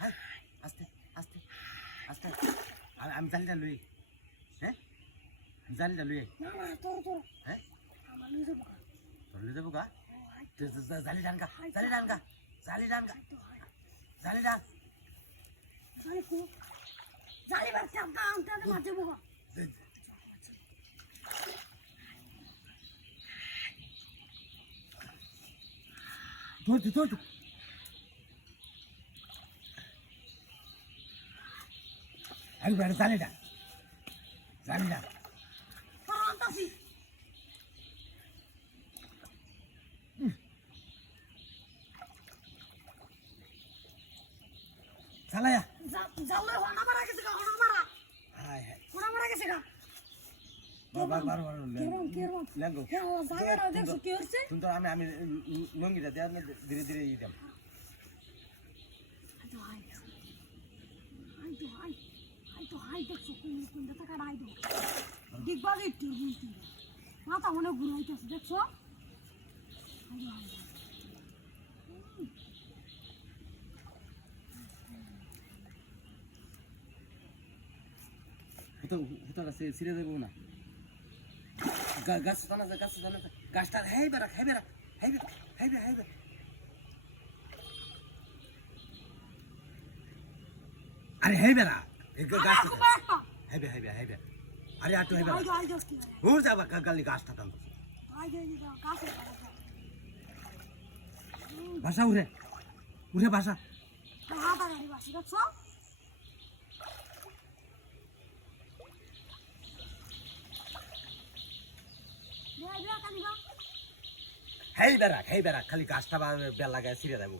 হ্যাঁ আস্তে আস্তে আস্তে আমি জালিটা লুই হ্যাঁ জালিটা লুই হ্যাঁ তোর লুই যাবো গা জালি ডান গা জালি ডান গা জালি ডান গা জালি ডান ধর আমি বেড়ে জালিটা জালিটা চালায়া হায় হায় বার লেঙ্গো সুন্দর আমি লঙ্গিটা দেওয়ার ধীরে ধীরে দিতাম মাথা মনে ঘুরাইতেছে দেখছো হুতাটা ছিঁড়ে দেবো না গাছ জানা গাছটা হেইবে আরে হেইবে না গাছ হেইবে আরে আটু হেইবে হুর যাবা গালি গাছটা টান ভাষা উড়ে ভাষা হেইবে রাখ খালি গাছটা বেল লাগায় ছিঁড়ে দেবো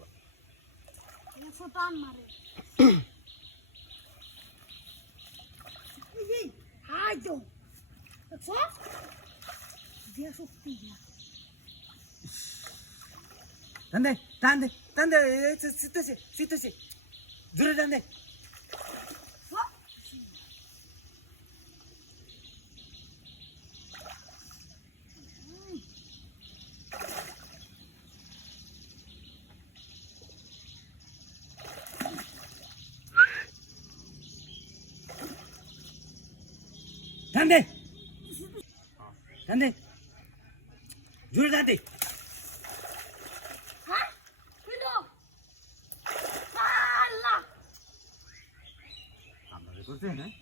টান দে শীতেছে জোরে টান দে টান দে জোরে টান দে করছে হ্যাঁ